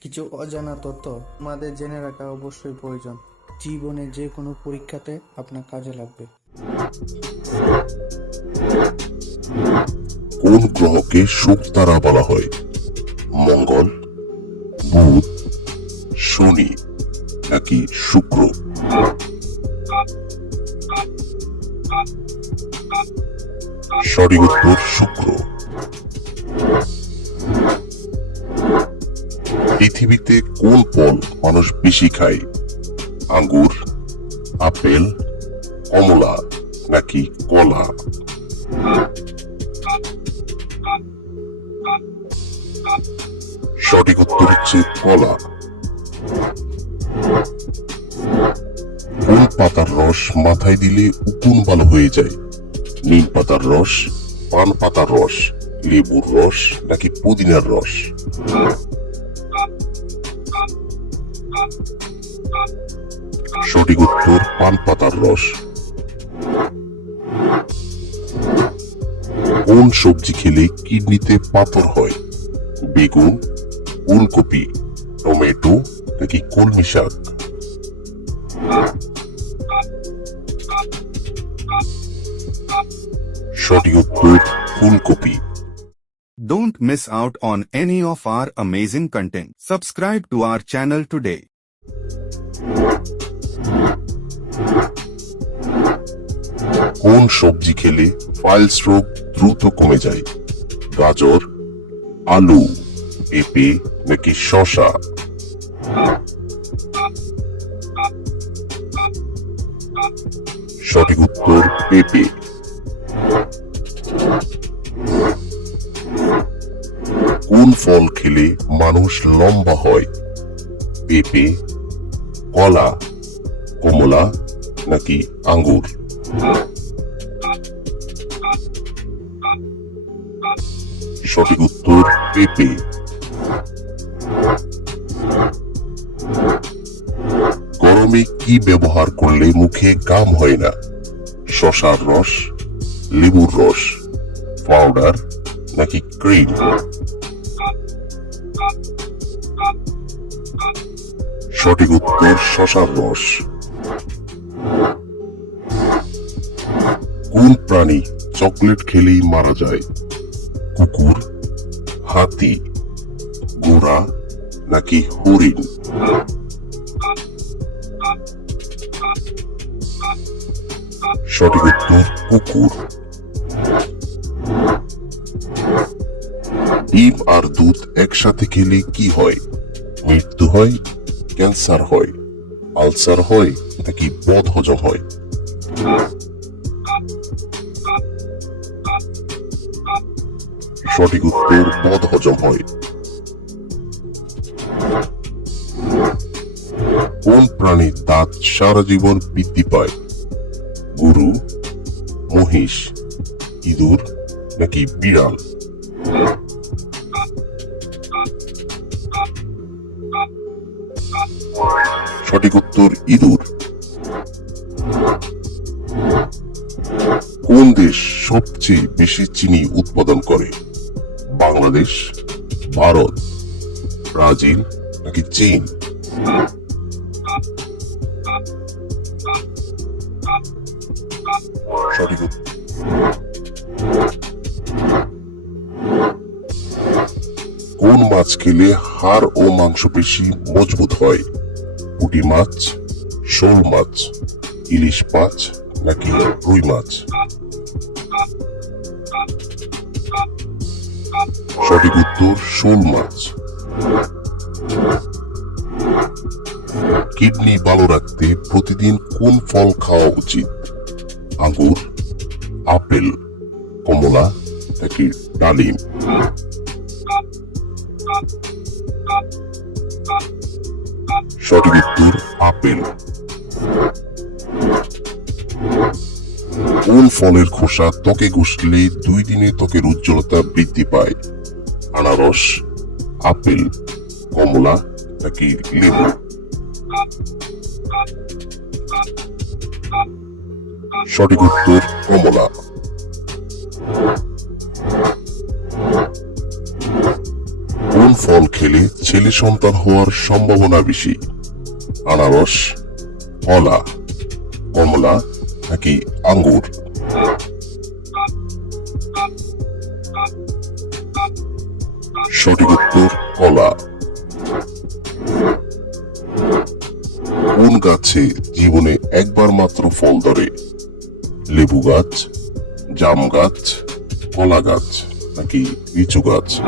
কিছু অজানা তথ্য আমাদের জেনে রাখা অবশ্যই প্রয়োজন। জীবনে যে কোনো পরীক্ষাতে আপনার কাজে লাগবে। কোন গ্রহকে শুক তারা বলা হয়? মঙ্গল, বুধ, শনি নাকি শুক্র? সঠিক উত্তর শুক্র। পৃথিবীতে কোন ফল মানুষ বেশি খায়? আঙ্গুর, আপেল, কমলা নাকি কলা? সঠিক উত্তর হচ্ছে কলা। কোন পাতার রস মাথায় দিলে উকুন ভালো হয়ে যায়? নিম পাতার রস, পান পাতার রস, লেবুর রস নাকি পুদিনার রস? সঠিক উত্তর পান পাতার রস কোন সবজি খেলে কিডনিতে পাথর হয় বেগুন ফুলকপি টমেটো নাকি কলমি শাক সঠিক উত্তর ফুলকপি Don't miss out on any of our amazing content. Subscribe to our channel today. কোন সবজি খেলে ফাইলস রোগ দ্রুত কমে যায়? গাজর, আলু, পেঁপে নাকি শশা সঠিক উত্তর, পেঁপে। কোন ফল খেলে মানুষ লম্বা হয়? পেঁপে কলা কমলা নাকি আঙ্গুর সঠিক উত্তর পেঁপে গরমে কি ব্যবহার করলে মুখে গাম হয় না? শশার রস, লেবুর রস পাউডার নাকি ক্রিম সঠিক উত্তর শশার রস। কোন প্রাণী চকলেট খেলেই মারা যায়? কুকুর, হাতি, ঘোড়া নাকি হরিণ? সঠিক উত্তর, কুকুর। ডিম আর দুধ একসাথে খেলে কি হয়? মৃত্যু হয় ক্যান্সার হয়। আলসার হয় নাকি হজম হয়? সঠিক উত্তর, বদ হজম হয়। কোন প্রাণীর দাঁত সারা জীবন বৃদ্ধি পায়? গরু, মহিষ, ইঁদুর, নাকি বিড়াল? সঠিক উত্তর ইঁদুর। কোন দেশ সবচেয়ে বেশি চিনি উৎপাদন করে? বাংলাদেশ, ভারত, ব্রাজিল নাকি চীন? সঠিক উত্তর। কোন মাছ খেলে হাড় ও মাংসপেশি মজবুত হয়? পুঁটি মাছ, শোল মাছ, ইলিশ মাছ, নাকি রুই মাছ? সঠিক উত্তর, শোল মাছ। কিডনি ভালো রাখতে প্রতিদিন কোন ফল খাওয়া উচিত? আঙ্গুর, আপেল, কমলা, নাকি ডালিম? সঠিক আপেল। কোন ফলের খোসা ত্বকে ঘষলে দুই দিনে ত্বকের উজ্জ্বলতা বৃদ্ধি পায়। আনারস, আপেল, কমলা, নাকি লেবু। সঠিক উত্তর কমলা। কোন ছেলে সন্তান হওয়ার সম্ভাবনা বেশি। আনারস, কলা, কমলা নাকি আঙ্গুর? সঠিক উত্তর, কলা। কোন গাছে জীবনে একবার মাত্র ফল ধরে? লেবু গাছ, জাম গাছ, কলা গাছ নাকি লিচু গাছ?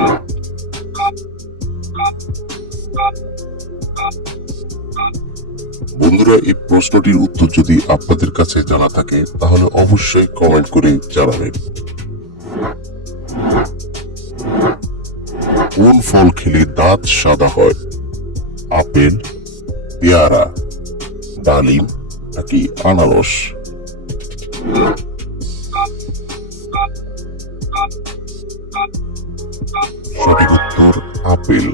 বন্ধুরা, এই প্রশ্নটির উত্তর যদি আপনাদের কাছে জানা থাকে, তাহলে অবশ্যই কমেন্ট করে জানাবেন। কোন ফল খেলে দাঁত সাদা হয়? আপেল, পেয়ারা, ডালিম নাকি আনারস? সঠিক উত্তর আপেল।